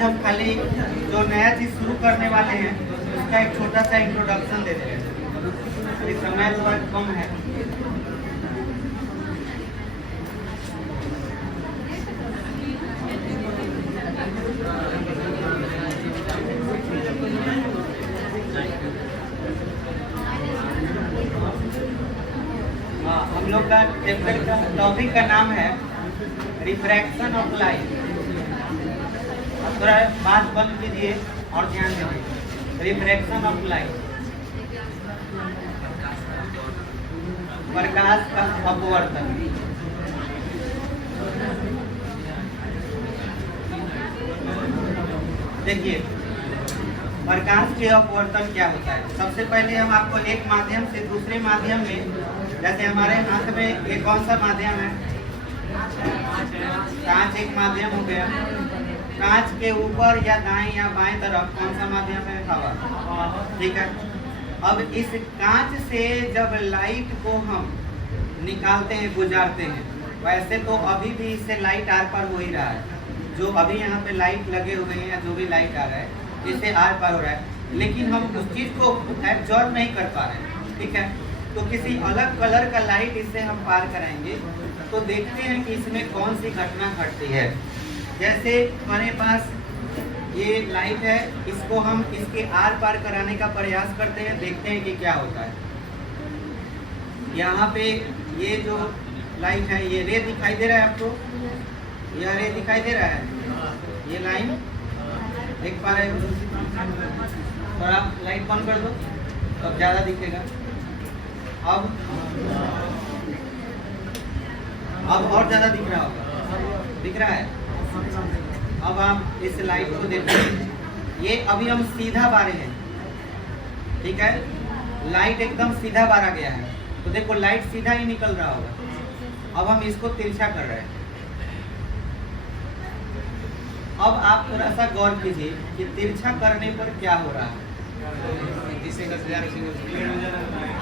हम खाली जो नया चीज शुरू करने वाले हैं उसका एक छोटा सा इंट्रोडक्शन दे रहे हैं। समय थोड़ा कम है। हम लोग का चैप्टर का टॉपिक का नाम है रिफ्रैक्शन ऑफ लाइट। थोड़ा बात बंद कीजिए और ध्यान दीजिए। रिफ्रैक्शन ऑफ लाइट, प्रकाश का अपवर्तन। देखिए प्रकाश के अपवर्तन क्या होता है। सबसे पहले हम आपको एक माध्यम से दूसरे माध्यम में, जैसे हमारे हाथ में ये कौन सा माध्यम है, कांच एक माध्यम हो गया। कांच के ऊपर या दाएं या बाएं तरफ कौन सा माध्यम है, हवा। ठीक है। अब इस कांच से जब लाइट को हम निकालते हैं, गुजारते हैं, वैसे तो अभी भी इससे लाइट आर पार हो ही रहा है। जो अभी यहाँ पे लाइट लगे हुए हैं या जो भी लाइट आ रहा है इससे आर पार हो रहा है, लेकिन हम उस चीज़ को एब्जॉर्ब नहीं कर पा रहे हैं। ठीक है। तो किसी अलग कलर का लाइट इससे हम पार कराएंगे तो देखते हैं कि इसमें कौन सी घटना घटती है। जैसे हमारे पास ये लाइट है, इसको हम इसके आर पार कराने का प्रयास करते हैं, देखते हैं कि क्या होता है। यहाँ पे ये जो लाइट है, ये रे दिखाई दे रहा है आपको, यह रे दिखाई दे रहा है, ये लाइन देख पा रहे हो। थोड़ा लाइट बंद कर दो तो ज़्यादा दिखेगा। अब और ज़्यादा दिख रहा होगा, दिख रहा है। अब आप इस लाइट को देखिए, ये अभी हम सीधा बारे हैं। ठीक है, लाइट एकदम सीधा बारा गया है, तो देखो लाइट सीधा ही निकल रहा होगा। अब हम इसको तिरछा कर रहे हैं। अब आप थोड़ा सा गौर कीजिए कि तिरछा करने पर क्या हो रहा है।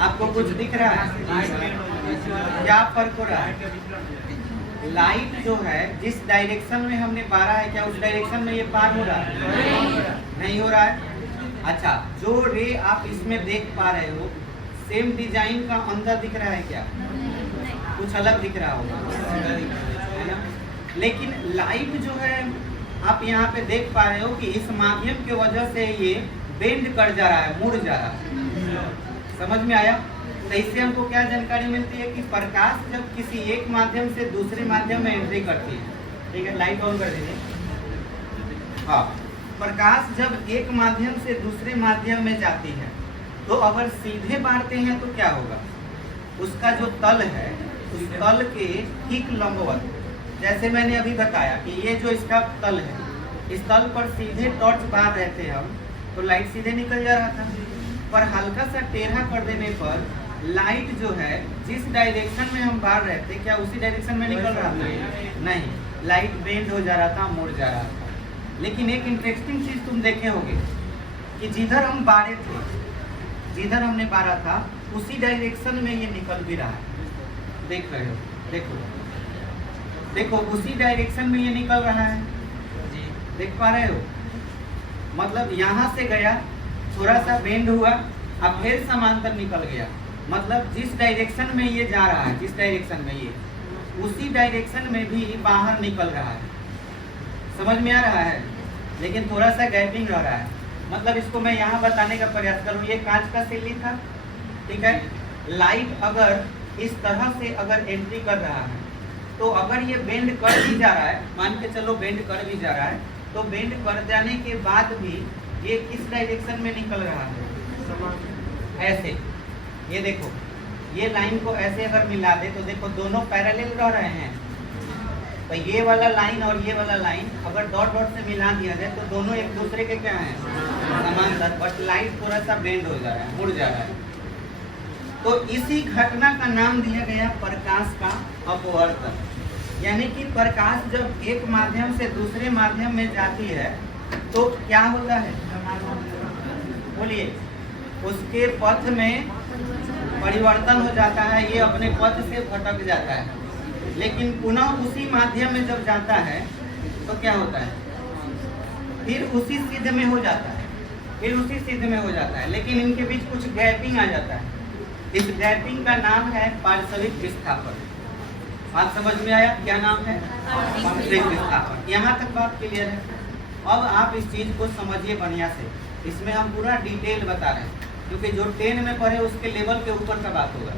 आपको कुछ दिख रहा है? क्या फर्क हो रहा है? लाइट जो है जिस डायरेक्शन में हमने बारा है, क्या उस डायरेक्शन में ये पार हो रहा है? नहीं हो रहा है। अच्छा, जो रे आप इसमें देख पा रहे हो, सेम डिजाइन का अंदर दिख रहा है क्या? कुछ अलग दिख रहा होगा, है ना। लेकिन लाइट जो है आप यहाँ पे देख पा रहे हो कि इस माध्यम की वजह से ये बेंड कर जा रहा है, मुड़ जा रहा है। समझ में आया? तो इससे हमको क्या जानकारी मिलती है कि प्रकाश जब किसी एक माध्यम से दूसरे माध्यम में एंट्री करती है, ठीक है, लाइट ऑन कर दीजिए। हाँ, प्रकाश जब एक माध्यम से दूसरे माध्यम में जाती है तो अगर सीधे बाढ़ते हैं तो क्या होगा, उसका जो तल है उस तल के ठीक लंबवत, जैसे मैंने अभी बताया कि ये जो इसका तल है, इस तल पर सीधे टॉर्च बार रहे थे हम तो लाइट सीधे निकल जा रहा था। पर हल्का सा टेढ़ा कर देने पर लाइट जो है जिस डायरेक्शन में हम बाहर रहे थे, क्या उसी डायरेक्शन में निकल रहा था? नहीं, लाइट बेंड हो जा रहा था, मुड़ जा रहा था। लेकिन एक इंटरेस्टिंग चीज़ तुम देखे होगे कि जिधर हम बारे थे, जिधर हमने बारा था, उसी डायरेक्शन में ये निकल भी रहा है। देख रहे हो? देखो देखो, उसी डायरेक्शन में ये निकल रहा है। देख पा रहे हो? मतलब यहाँ से गया, थोड़ा सा बेंड हुआ, अब फिर समांतर निकल गया। मतलब जिस डायरेक्शन में ये जा रहा है, जिस डायरेक्शन में ये, उसी डायरेक्शन में भी बाहर निकल रहा है। समझ में आ रहा है? लेकिन थोड़ा सा गैपिंग रह रहा है। मतलब इसको मैं यहाँ बताने का प्रयास करूँ, ये कांच का सिल्ली था, ठीक है। लाइट अगर इस तरह से अगर एंट्री कर रहा है तो अगर ये बेंड कर भी जा रहा है, मान के चलो बेंड कर भी जा रहा है, तो बेंड कर जाने के बाद भी ये किस डायरेक्शन में निकल रहा है? ऐसे। ये देखो, ये लाइन को ऐसे अगर मिला दे तो देखो दोनों पैरेलल रह रहे हैं। तो ये वाला लाइन और ये वाला लाइन अगर डॉट डॉट से मिला दिया जाए तो दोनों एक दूसरे के क्या हैं? समांतर। बट लाइट थोड़ा सा बेंड हो जा रहा है, मुड़ जा रहा है। तो इसी घटना का नाम दिया गया प्रकाश का अपवर्तन। यानी कि प्रकाश जब एक माध्यम से दूसरे माध्यम में जाती है तो क्या होता है? बोलिए। उसके पथ में परिवर्तन हो जाता है, ये अपने पथ से भटक जाता है। लेकिन पुनः उसी माध्यम में जब जाता है तो क्या होता है? फिर उसी सिद्ध में हो जाता है, फिर उसी सिद्ध में हो जाता है, लेकिन इनके बीच कुछ गैपिंग आ जाता है। इस गैपिंग का नाम है पार्श्विक विस्थापन। बात समझ में आया? क्या नाम है? पार्श्विक विस्थापन। यहाँ तक बात क्लियर है? अब आप इस चीज को समझिए बढ़िया से। इसमें हम पूरा डिटेल बता रहे हैं, क्योंकि जो 10 में पढ़े उसके लेवल के ऊपर का बात होगा।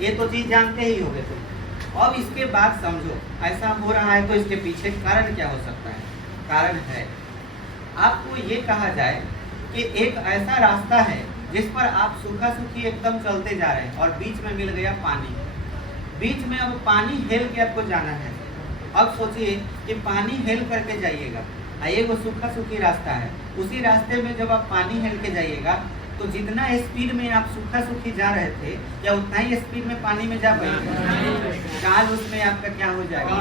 ये तो चीज जानते ही होगे तुम। अब इसके बाद समझो ऐसा हो रहा है तो इसके पीछे कारण क्या हो सकता है? कारण है, आपको ये कहा जाए कि एक ऐसा रास्ता है जिस पर आप सूखा सूखी एकदम चलते जा रहे हैं और बीच में मिल गया पानी। बीच में अब पानी हेल के आपको जाना है। अब सोचिए कि पानी हेल करके जाइएगा, ये वो सूखा सूखी रास्ता है। उसी रास्ते में जब आप पानी हेल के जाइएगा तो जितना स्पीड में आप सूखा सूखी जा रहे थे, क्या उतना ही स्पीड में पानी में जा पाएंगे? चाल उसमें आपका क्या हो जाएगा?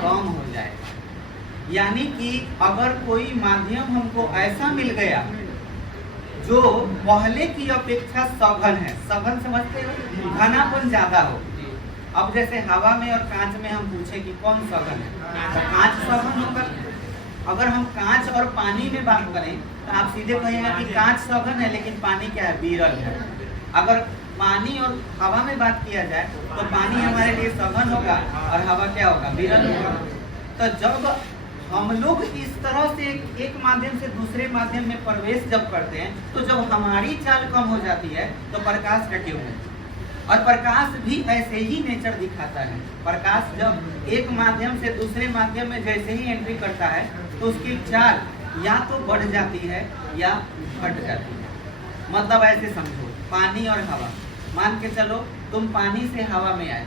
कम हो जाएगा। यानी कि अगर कोई माध्यम हमको ऐसा मिल गया जो पहले की अपेक्षा सघन है, सघन समझते हो? घनापन ज्यादा हो। अब जैसे हवा में और कांच में हम पूछे कि कौन सघन है, तो कांच सघन होगा। अगर हम कांच और पानी में बात करें तो आप सीधे कहेंगे कि कांच सघन है, लेकिन पानी क्या है? विरल है। अगर पानी और हवा में बात किया जाए तो पानी हमारे लिए सघन होगा और हवा क्या होगा? विरल होगा। तो जब हम लोग इस तरह से एक माध्यम से दूसरे माध्यम में प्रवेश जब करते हैं, तो जब हमारी चाल कम हो जाती है तो प्रकाश का क्यों है? और प्रकाश भी ऐसे ही नेचर दिखाता है। प्रकाश जब एक माध्यम से दूसरे माध्यम में जैसे ही एंट्री करता है तो उसकी चाल या तो बढ़ जाती है या घट जाती है। मतलब ऐसे समझो, पानी और हवा, मान के चलो तुम पानी से हवा में आए,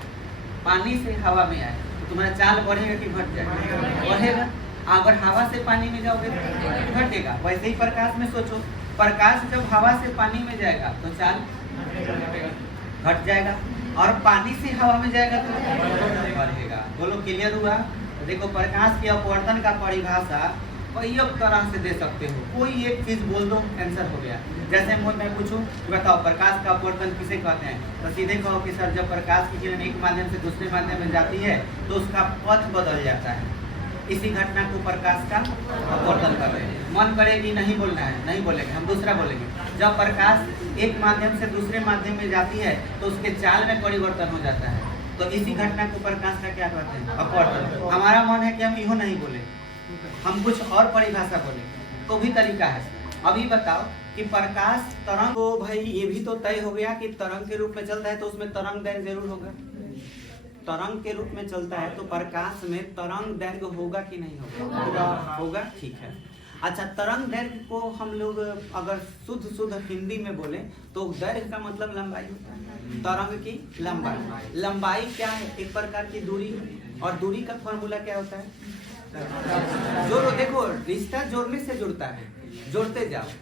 पानी से हवा में आए तो तुम्हारा चाल बढ़ेगा कि घट जाएगा? बढ़ेगा। अगर हवा से पानी में जाओगे तो घटेगा। वैसे ही प्रकाश में सोचो, प्रकाश जब हवा से पानी में जाएगा तो चाल घट जाएगा, और पानी से हवा में जाएगा तो बढ़ेगा। बोलो क्लियर हुआ? देखो, प्रकाश के अपवर्तन का परिभाषा कई तरह से दे सकते हो। कोई एक चीज बोल दो, आंसर हो गया। जैसे मैं पूछूं बताओ प्रकाश का अपवर्तन किसे कहते हैं, तो सीधे कहो कि सर जब प्रकाश की किरण एक माध्यम से दूसरे माध्यम में जाती है तो उसका पथ बदल जाता है। इसी घटना को प्रकाश का अपवर्तन कर रहे हैं। मन करे कि नहीं बोलना है, नहीं बोलेंगे, हम दूसरा बोलेंगे। जब प्रकाश एक माध्यम से दूसरे माध्यम में जाती है तो उसके चाल में परिवर्तन हो जाता है, तो इसी घटना को प्रकाश का क्या कहते हैं? अपवर्तन। हमारा मन है कि हम इहो नहीं बोले, हम कुछ और परिभाषा बोले, तो भी तरीका है। अभी बताओ कि प्रकाश तरंग को, भाई ये भी तो तय हो गया कि तरंग के रूप में चलता है तो उसमें तरंग दैर्घ्य जरूर होगा। तरंग के रूप में चलता है तो प्रकाश में तरंग दैर्घ्य होगा कि नहीं होगा? होगा। ठीक है। अच्छा, तरंग दैर्घ्य को हम लोग अगर शुद्ध हिंदी में बोले तो दैर्घ्य का मतलब लंबाई होता है। तरंग की लंबाई, लंबाई क्या है? एक प्रकार की दूरी, और दूरी का फॉर्मूला क्या होता है? जोड़ो। देखो, रिश्ता जोड़ने से जुड़ता है, जोड़ते जाओ।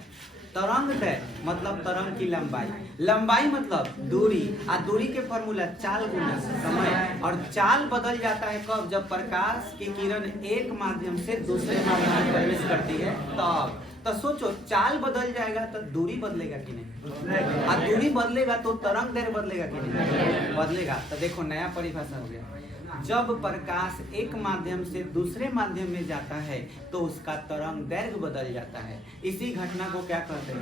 तरंग दैर्घ्य मतलब तरंग की लंबाई, लंबाई मतलब दूरी, और दूरी के फॉर्मूला चाल गुना समय। और चाल बदल जाता है कब? जब प्रकाश की किरण एक माध्यम से दूसरे माध्यम में प्रवेश करती है तब। तो सोचो, चाल बदल जाएगा तो दूरी बदलेगा कि नहीं? और दूरी बदलेगा तो तरंग दैर्घ्य बदलेगा कि नहीं? बदलेगा। तो देखो, नया परिभाषा हो गया। जब प्रकाश एक माध्यम से दूसरे माध्यम में जाता है तो उसका तरंग दैर्घ्य बदल जाता है। इसी घटना को क्या कहते हैं?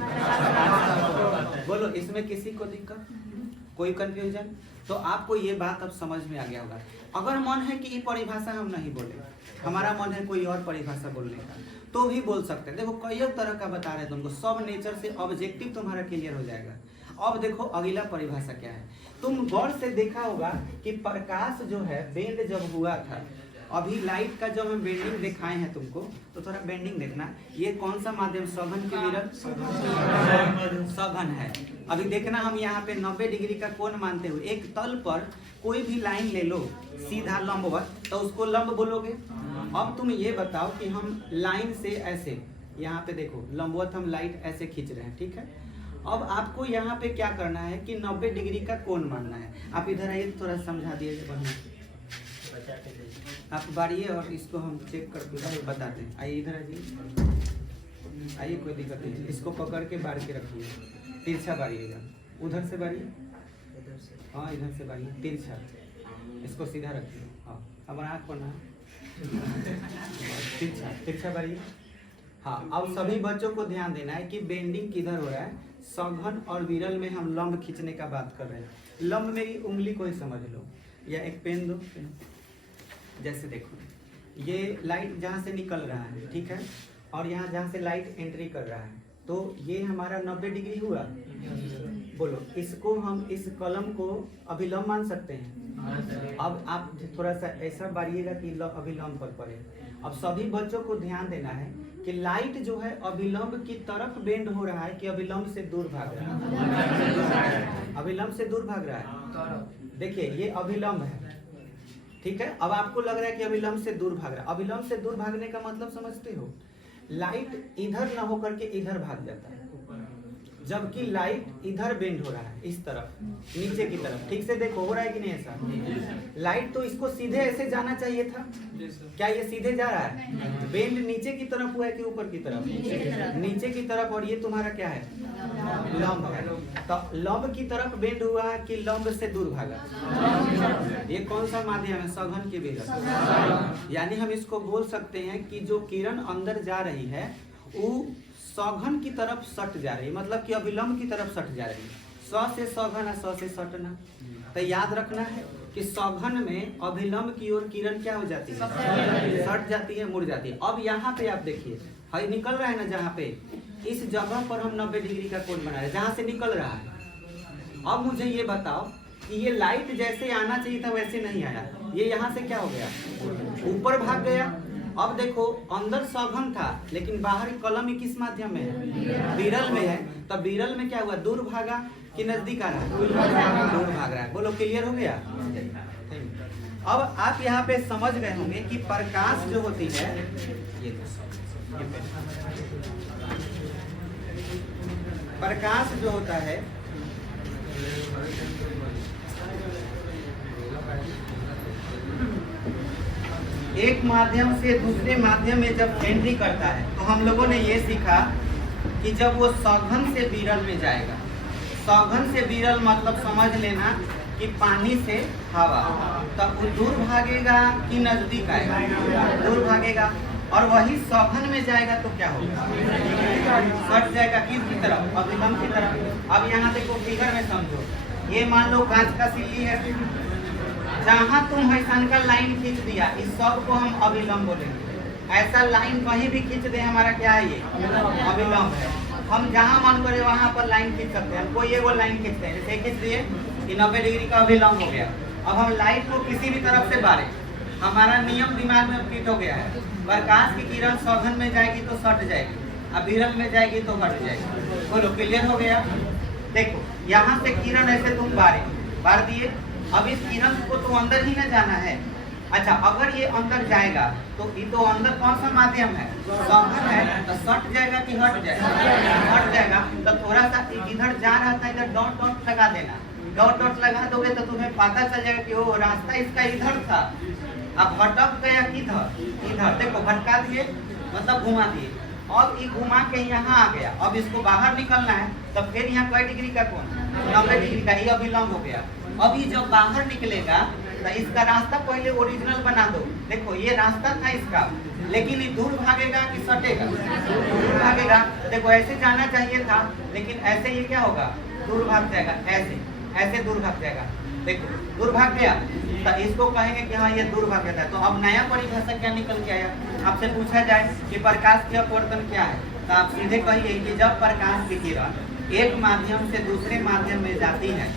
बोलो, इसमें किसी को दिक्कत, कोई कंफ्यूजन? तो आपको ये बात अब समझ में आ गया होगा। अगर मन है कि ये परिभाषा हम नहीं बोले, हमारा मन है कोई और परिभाषा बोलने का, तो भी बोल सकते हैं। देखो, कई तरह का बता रहे हैं तुमको, सब नेचर से ऑब्जेक्टिव तुम्हारा क्लियर हो जाएगा। अब देखो अगला परिभाषा क्या है। तुम गौर से देखा होगा कि प्रकाश जो है बेंड जब हुआ था, अभी लाइट का जब हम बेंडिंग दिखाए हैं तुमको, तो थोड़ा बेंडिंग देखना। ये कौन सा माध्यम? सघन के विरल? सघन है। अभी देखना, हम यहाँ पे 90 डिग्री का कोण मानते हुए एक तल पर कोई भी लाइन ले लो सीधा लंबवत, तो उसको लंब बोलोगे। अब तुम ये बताओ कि हम लाइन से ऐसे, यहाँ पे देखो लंबवत हम लाइट ऐसे खींच रहे हैं, ठीक है। अब आपको यहाँ पे क्या करना है कि 90 डिग्री का कोण मानना है। आप इधर आइए, थोड़ा समझा दिए बढ़िया। आप बाढ़िए और इसको हम चेक करके बताते हैं। आइए इधर आइए, आइए, कोई दिक्कत नहीं। इसको पकड़ के बाढ़ के रखिए, तिरछा बाढ़िएगा। उधर से बाढ़िए, हाँ इधर से बाढ़िए, तिरछा। इसको सीधा रखिए। हाँ, अब आँख पर ना, तिरछा तिरछा बाढ़िए। हाँ, अब सभी बच्चों को ध्यान देना है कि बेंडिंग किधर हो रहा है। सघन और विरल में हम लंब खींचने का बात कर रहे हैं। लंब मेरी उंगली को ही समझ लो, या एक पेन दो। जैसे देखो, ये लाइट जहाँ से निकल रहा है, ठीक है, और यहाँ जहाँ से लाइट एंट्री कर रहा है, तो ये हमारा 90 डिग्री हुआ। बोलो, इसको हम इस कलम को अभिलंब मान सकते हैं। अब आप थोड़ा सा ऐसा बारिएगा कि अभिलंब पर पड़े। अब सभी बच्चों को ध्यान देना है कि लाइट जो है अभिलंब की तरफ बेंड हो रहा है कि अभिलंब से दूर भाग रहा है। अभिलंब से दूर भाग रहा है। देखिए, ये अभिलंब है, ठीक है। अब आपको लग रहा है कि अभिलंब से दूर भाग रहा है। अभिलंब से दूर भागने का मतलब समझते हो? लाइट इधर ना होकर के इधर भाग जाता है, जबकि लाइट इधर बेंड हो रहा है, इस तरफ, नीचे की तरफ। ठीक से देखो, हो रहा है कि नहीं ऐसा? लाइट तो इसको सीधे ऐसे जाना चाहिए था, क्या ये सीधे जा रहा है? बेंड नीचे की तरफ हुआ है कि ऊपर की तरफ? नीचे की तरफ। और ये तुम्हारा क्या है? लंब है। तो लंब की तरफ बेंड हुआ है कि लंब से दूर भागा? ये कौन सा माध्यम है? सघन की विरल। यानी हम इसको बोल सकते हैं कि जो किरण अंदर जा रही है वो सघन की तरफ सट जा रही है, मतलब कि अभिलंब की तरफ सट जा रही है। स से सघन है, स से सटना। तो याद रखना है कि सघन में अभिलंब की ओर किरण क्या हो जाती है? सट जाती है, मुड़ जाती है। अब यहाँ पे आप देखिए, हई निकल रहा है ना, जहाँ पे इस जगह पर हम 90 डिग्री का कोण बना रहे हैं, जहाँ से निकल रहा है। अब मुझे ये बताओ कि ये लाइट जैसे आना चाहिए था वैसे नहीं आया, ये यहाँ से क्या हो गया? ऊपर भाग गया। अब देखो, अंदर सघन था लेकिन बाहर कलम ही किस माध्यम में है? विरल में है। तब विरल में क्या हुआ? दूर भागा कि नजदीक आ रहा है? दूर भाग रहा है। बोलो, क्लियर हो गया? अब आप यहाँ पे समझ गए होंगे कि प्रकाश जो होती है, प्रकाश जो होता है एक माध्यम से दूसरे माध्यम में जब एंट्री करता है, तो हम लोगों ने ये सीखा कि जब वो सघन से विरल में जाएगा, सघन से विरल मतलब समझ लेना कि पानी से हवा, तब वो दूर भागेगा कि नजदीक आएगा? दूर भागेगा। और वही सघन में जाएगा तो क्या होगा? सट जाएगा। किसकी तरफ? अभिलंब की तरफ। अब यहाँ देखो, फिगर में समझो, ये मान लो कांच का सिल्ली है, जहाँ तुम ऐसा का लाइन खींच दिया, इस सब को हम अभिलंब बोलेंगे। ऐसा लाइन कहीं भी खींच दे, हमारा क्या है? ये अभिलंब है। हम जहाँ मन करे वहाँ पर लाइन खींच सकते हैं। कोई ये वो लाइन खींचते हैं, जैसे खींच दिए कि 90 डिग्री का अभिलंब हो गया। अब हम लाइट को किसी भी तरफ से बारे, हमारा नियम दिमाग में फिट हो गया है। प्रकाश की किरण सघन में जाएगी तो सट जाएगी, अब विरल में जाएगी तो हट जाएगी। बोलो, क्लियर हो गया? देखो, यहाँ से किरण ऐसे तुम बार दिए। अब इस किरण को तो अंदर ही न जाना है। अच्छा, अगर ये अंदर जाएगा तो ये तो अंदर कौन सा माध्यम है? सघन है। तो सट जाएगा कि हट जाएगा? हट जाएगा। तो थोड़ा सा इधर जा रहा था, इधर डॉट डॉट लगा देना। डॉट डॉट लगा दोगे तो तुम्हें पता चल जाएगा कि वो रास्ता इसका इधर था, अब भटक गया किधर? इधर। देखो, भटका दिए मतलब घुमा दिए। अब ये घुमा के यहाँ आ गया। अब इसको बाहर निकलना है, तब फिर यहाँ कई डिग्री का कोण? 90 डिग्री का। ये अभिलंब हो गया। अभी जब बाहर निकलेगा तो इसका रास्ता पहले ओरिजिनल बना दो। देखो, ये रास्ता था इसका, लेकिन ये दूर भागेगा कि सटेगा? दूर भागेगा। देखो, ऐसे जाना चाहिए था, लेकिन ऐसे ये क्या होगा? दूर भाग जाएगा। ऐसे दूर भाग जाएगा। देखो, दूर भाग गया तो इसको कहेंगे कि हाँ, ये दूर भाग जाता है। तो अब नया परिभाषा क्या निकल के आया? आपसे पूछा जाए कि प्रकाश की अपवर्तन क्या है, तो आप सीधे कहिए कि जब प्रकाश की किरण एक माध्यम से दूसरे माध्यम में जाती है,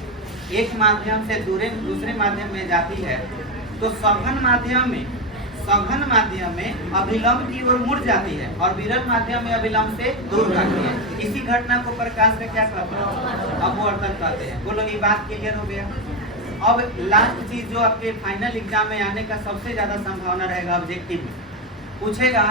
एक माध्यम से दूसरे माध्यम में जाती है, तो सघन माध्यम में अभिलंब की ओर मुड़ जाती है और विरल माध्यम में अभिलंब से दूर भागती है। इसी घटना को प्रकाश में क्या कहते हैं? अपवर्तन कहते हैं। बोलो, ये बात क्लियर हो गया? अब लास्ट चीज जो आपके फाइनल एग्जाम में आने का सबसे ज्यादा संभावना रहेगा, ऑब्जेक्टिव में पूछेगा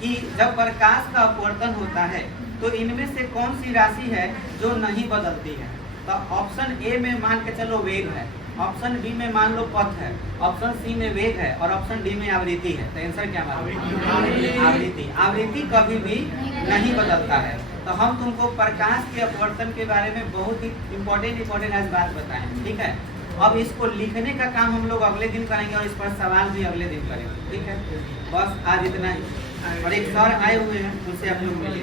कि जब प्रकाश का अपवर्तन होता है तो इनमें से कौन सी राशि है जो नहीं बदलती है? तो ऑप्शन ए में मान के चलो वेग है, ऑप्शन बी में मान लो पथ है, ऑप्शन सी में वेग है और ऑप्शन डी में आवृत्ति है। तो आंसर क्या मानोगे? आवृत्ति। आवृत्ति कभी भी नहीं बदलता है। तो हम तुमको प्रकाश के अपवर्तन के बारे में बहुत ही इम्पोर्टेंट आज बात बताएं, ठीक है? अब इसको लिखने का काम हम लोग अगले दिन करेंगे और इस पर सवाल भी अगले दिन करेंगे, ठीक है? बस आज इतना ही। और एक सर आए हुए हैं, उनसे आप लोग मिले।